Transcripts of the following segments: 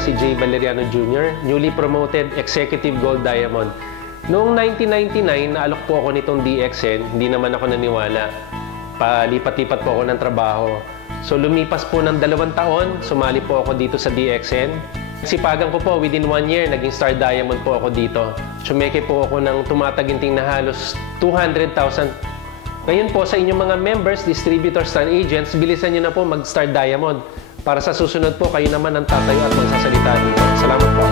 si Jay Valeriano Jr., newly promoted Executive Gold Diamond. Noong 1999, naalok po ako nitong DXN, hindi naman ako naniwala. Palipat-lipat po ako ng trabaho. So lumipas po ng 2 taon, sumali po ako dito sa DXN. Sipagan ko po, within 1 year, naging Star Diamond po ako dito. Sumeke po ako ng tumataginting na halos 200,000. Ngayon po sa inyong mga members, distributors, and agents, bilisan nyo na po mag-Star Diamond. Para sa susunod po, kayo naman ang tatayo at magsasalita dito. Salamat po.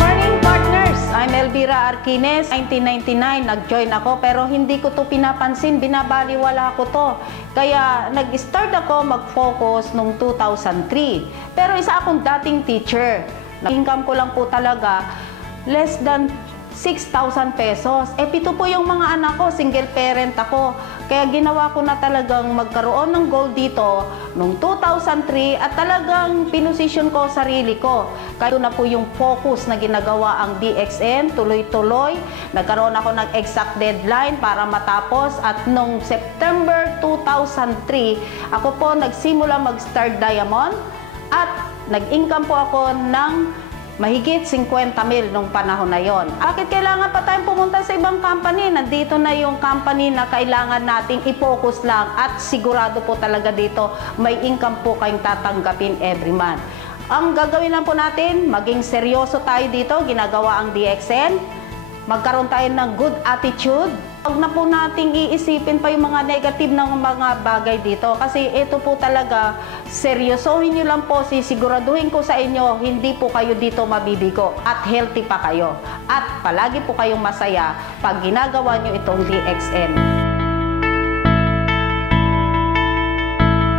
Morning partners! I'm Elvira Arquines. 1999, nag-join ako pero hindi ko to pinapansin, binabaliwala ko to. Kaya nag-start ako mag-focus noong 2003. Pero isa akong dating teacher. Income ko lang po talaga less than 6,000 pesos. 7 po yung mga anak ko, single parent ako. Kaya ginawa ko na talagang magkaroon ng gold dito noong 2003 at talagang pinosisyon ko sarili ko. Kaya na po yung focus na ginagawa ang DXN, tuloy-tuloy. Nagkaroon ako ng exact deadline para matapos at noong September 2003, ako po nagsimula mag-Star Diamond at nag-income po ako ng mahigit 50,000 nung panahon na yon. Bakit kailangan pa tayong pumunta sa ibang company? Nandito na yung company na kailangan nating i-focus lang at sigurado po talaga dito may income po kayong tatanggapin every month. Ang gagawin lang po natin, maging seryoso tayo dito, ginagawa ang DXN. Magkaroon tayo ng good attitude. Huwag na po nating iisipin pa yung mga negative ng mga bagay dito. Kasi ito po talaga, seryosohin nyo lang po, sisiguraduhin ko sa inyo, hindi po kayo dito mabibigo at healthy pa kayo. At palagi po kayong masaya pag ginagawa nyo itong DXN.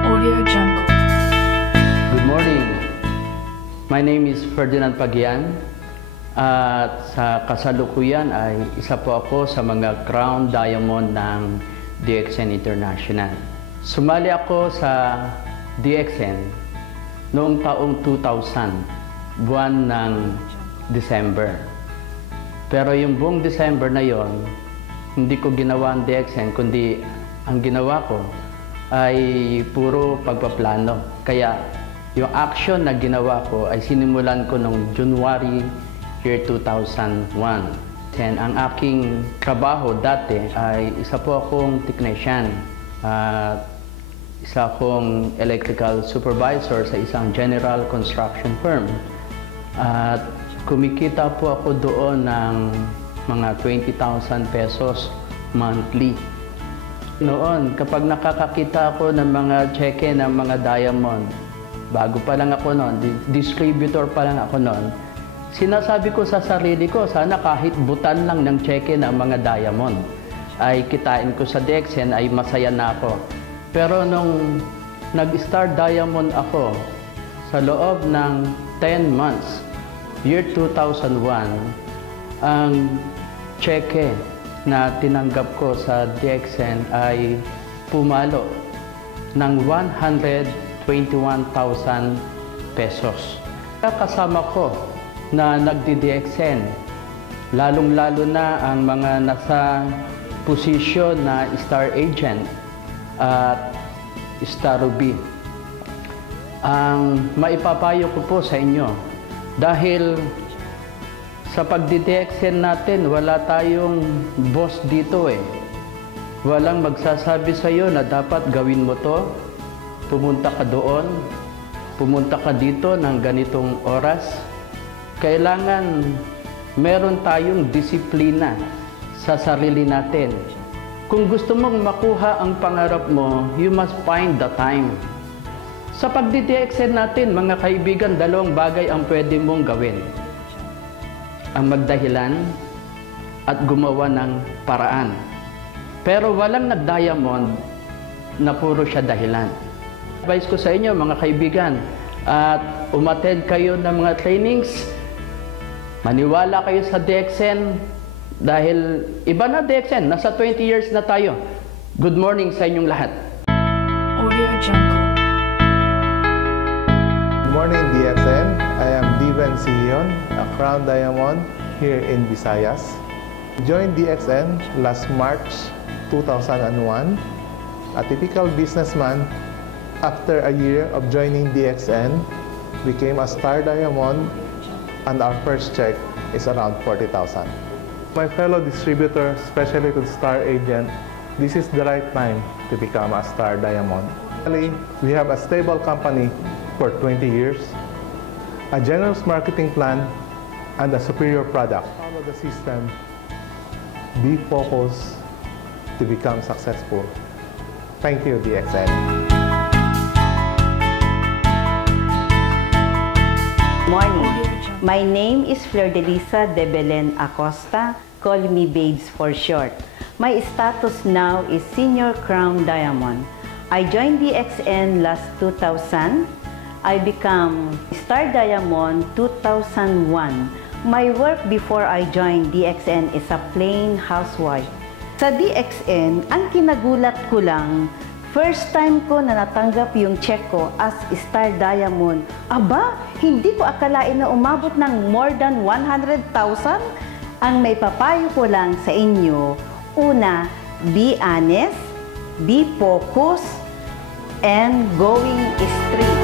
Audio Jungle. Good morning. My name is Ferdinand Pagian. At sa kasalukuyan ay isa po ako sa mga Crown Diamond ng DXN International. Sumali ako sa DXN noong taong 2000, buwan ng December. Pero yung buong December na yon, hindi ko ginawa ang DXN, kundi ang ginawa ko ay puro pagpaplano. Kaya yung action na ginawa ko ay sinimulan ko noong January year 2001. And ang aking trabaho dati ay isa po akong technician at isa akong electrical supervisor sa isang general construction firm. At kumikita po ako doon ng mga 20,000 pesos monthly. Noon, kapag nakakakita ako ng mga cheque ng mga diamond, bago pa lang ako noon, distributor pa lang ako noon, sinasabi ko sa sarili ko, sana kahit butan lang ng cheque ng mga diamond ay kitain ko sa DXN ay masaya na ako. Pero nung nag-Star Diamond ako, sa loob ng 10 months, year 2001, ang cheque na tinanggap ko sa DXN ay pumalo ng 121,000 pesos. Kasama ko na nagdi-DXN, lalong-lalo na ang mga nasa posisyon na Star Agent at Star Ruby. Ang maipapayo ko po sa inyo, dahil sa pagdi-DXN natin, wala tayong boss dito eh. Walang magsasabi sa iyo na dapat gawin mo to, pumunta ka doon, pumunta ka dito ng ganitong oras. Kailangan meron tayong disiplina sa sarili natin. Kung gusto mong makuha ang pangarap mo, you must find the time. Sa pagdi-DXN natin, mga kaibigan, 2 bagay ang pwede mong gawin. Ang magdahilan at gumawa ng paraan. Pero walang nag-diamond na puro siya dahilan. Advice ko sa inyo, mga kaibigan, at umattend kayo ng mga trainings, maniwala kayo sa DXN dahil iba na DXN, nasa 20 years na tayo. Good morning sa inyong lahat. Audio Jungle. Good morning DXN. I am Diven Sihion, a Crown Diamond here in Visayas. Joined DXN last March 2001 A typical businessman, after a year of joining DXN, became a Star Diamond, and our first check is around 40,000. My fellow distributor, especially to Star Agent, this is the right time to become a Star Diamond. We have a stable company for 20 years, a generous marketing plan, and a superior product. Follow the system, be focused to become successful. Thank you, DXN. Morning. My name is Flor de Lisa de Belen Acosta. Call me Babes for short. My status now is Senior Crown Diamond. I joined DXN last 2000. I become Star Diamond 2001. My work before I joined DXN is a plain housewife. Sa DXN, ang kinagulat ko lang, first time ko na natanggap yung check ko as Star Diamond. Aba, hindi ko akalain na umabot ng more than 100,000. Ang may papayo ko lang sa inyo, una, be honest, be focused, and going straight.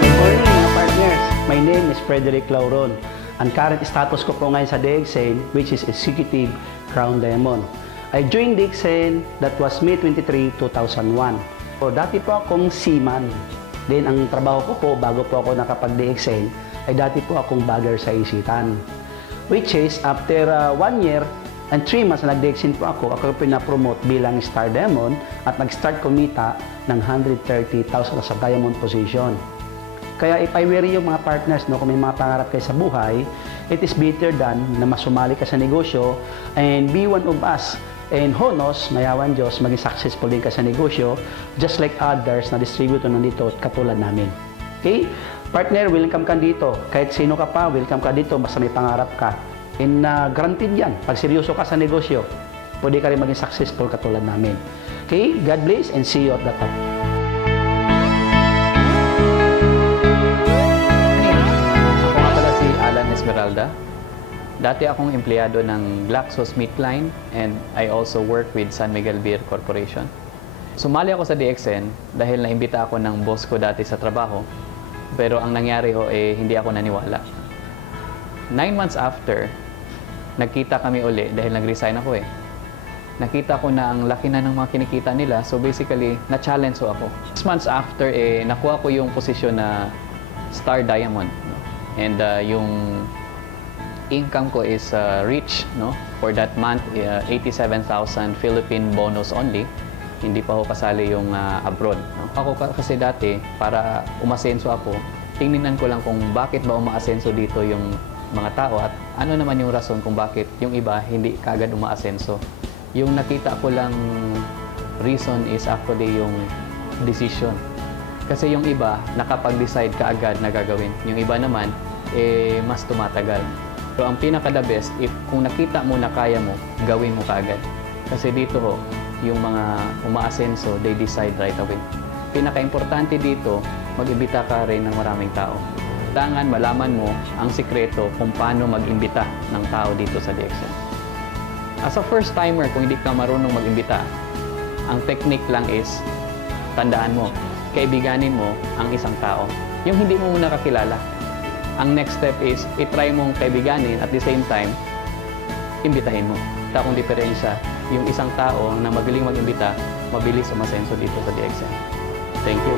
Good morning mga partners. My name is Frederick Lauron. Ang current status ko po ngayon sa DXN, which is Executive Crown Diamond. I joined DXN, that was May 23, 2001. So, dati po akong seaman. Then, ang trabaho ko po, bago po ako nakapag-DXN, ay dati po akong bagger sa isitan. Which is, after 1 year and 3 months na nag-DXN po ako pinapromote bilang Star Diamond at nag-start kumita ng 130,000 sa Diamond position. Kaya if I were yung mga partners, no, kung may mga pangarap kayo sa buhay, it is better than na masumali ka sa negosyo and be one of us. And honos, mayawan Diyos, maging successful din ka sa negosyo, just like others na distributor nandito katulad namin. Okay? Partner, welcome ka dito. Kahit sino ka pa, welcome ka dito, basta may pangarap ka. And granted yan, pag seryoso ka sa negosyo, pwede ka rin maging successful katulad namin. Okay? God bless and see you at the top. Esmeralda. Dati akong empleyado ng GlaxoSmithKline and I also work with San Miguel Beer Corporation. Sumali ako sa DXN dahil naimbita ako ng boss ko dati sa trabaho. Pero ang nangyari hindi ako naniwala. 9 months after, nagkita kami uli dahil nag-resign ako Nakita ko na ang laki na ng mga kinikita nila. So basically, na-challenge ako. 6 months after, nakuha ko yung posisyon na Star Diamond. And yung income ko is rich, no? For that month, 87,000 Philippine bonus only. Hindi pa ako kasali yung abroad. No? Ako kasi dati, para umasenso ako, tingnan ko lang kung bakit ba umaasenso dito yung mga tao at ano naman yung rason kung bakit yung iba hindi kaagad umaasenso. Yung nakita ko lang reason is actually yung decision. Kasi yung iba, nakapag-decide kaagad na gagawin. Yung iba naman, mas tumatagal. So, ang pinaka-the best, if kung nakita mo na kaya mo, gawin mo kaagad. Kasi dito yung mga umaasenso, they decide right away. Pinaka-importante dito, mag-imbita ka rin ng maraming tao. Kailangan malaman mo ang sikreto kung paano mag-imbita ng tao dito sa DXN. As a first-timer, kung hindi ka marunong mag-imbita, ang technique lang is, tandaan mo, kaibiganin mo ang isang tao. Yung hindi mo muna kakilala. Ang next step is, itry mong kaibiganin at the same time, imbitahin mo. Ito akong diferensya, yung isang tao na magaling mag-imbita, mabilis umasenso dito sa DXN. Thank you.